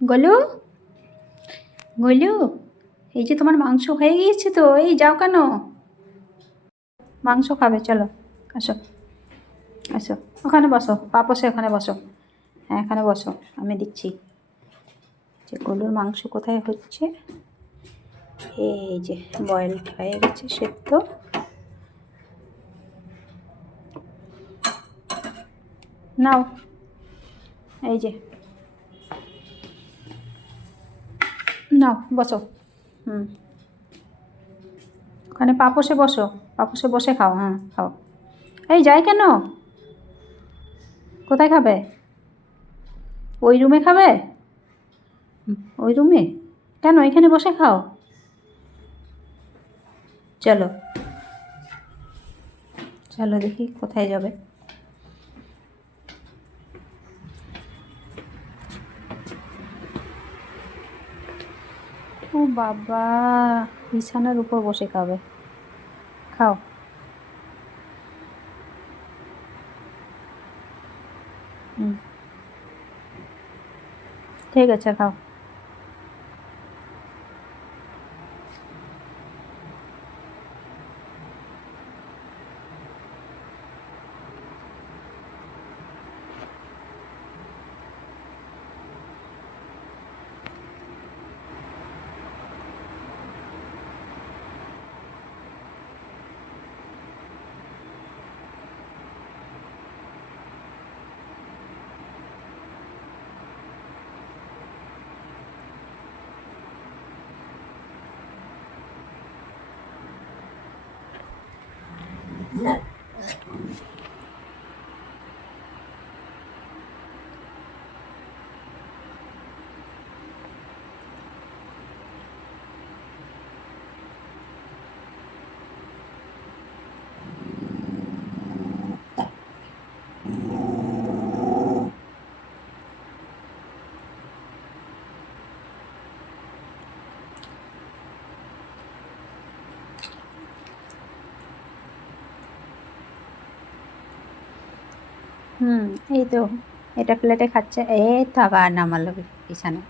গলু? গলু, এই যে তোমার মাংস হয়ে গিয়েছে তো, এই যাও কেন? মাংস খাবে, চলো, আসো আসো, ওখানে বসো, পাপসে ওখানে বসো হ্যাঁ এখানে বসো, আমি দিচ্ছি। যে গলুর মাংস কোথায় হচ্ছে? এই যে বয়েল হয়ে গেছে সেদ্ধ। নাও, এই যে নাও, বসো। হুম। ওখানে পাপসে বসো, পাপসে বসে খাও হ্যাঁ খাও। এই যাই কেন? কোথায় খাবে? ওই রুমে খাবে? ওই রুমে? কেন, এখানে বসে খাও। চলো। চলো দেখি কোথায় যাবে। ও বাবা বিছানার উপর বসে খাবে। খাও। ঠিক আছে খাও। Yeah. হুম এই তো এটা প্লেটে খাচ্ছে। এই তো আবার নামালো বিছানা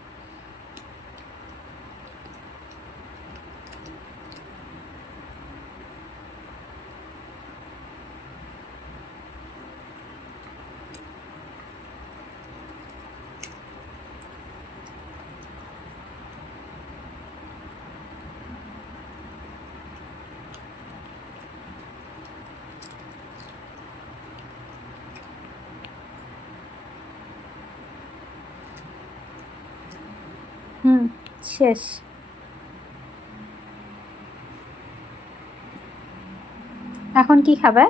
হুম, শেষ। এখন কি খাবে?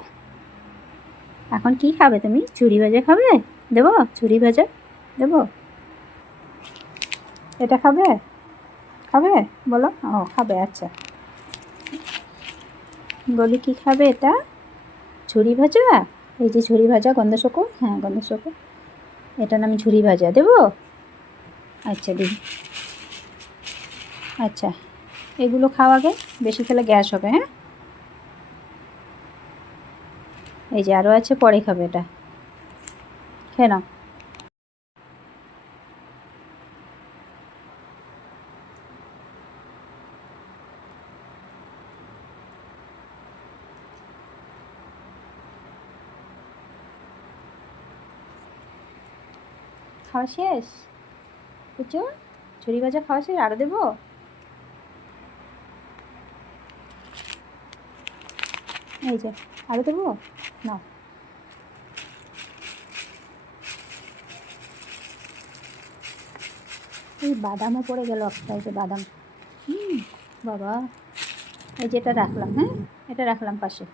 এখন কি খাবে তুমি? চুরি ভাজা খাবে? দেবো? চুরি ভাজা দেবো? এটা খাবে? খাবে? বলো। ও, খাবে আচ্ছা। বলি কি খাবে এটা? ঝুরি ভাজা? এই যে ঝুরি ভাজা গন্ধশকো হ্যাঁ গন্ধশকো এটার নাম ঝুরি ভাজা। দেবো? আচ্ছা দিই আচ্ছা এগুলো খাওয়া আগে? বেশি খেলে গ্যাস হবে হ্যাঁ? এই যে আরও আছে, পরে খাবে এটা। খেয়ে নাও। খাওয়া শেষ? বুঝছ ঝুড়ি ভাজা খাওয়া শেষ? আরও দেবো? এই যে আরও দেবো? নাও। এই বাদামও পড়ে গেল একটা, এই যে বাদাম। হুম, বাবা। এই যে এটা রাখলাম হ্যাঁ? এটা রাখলাম পাশে।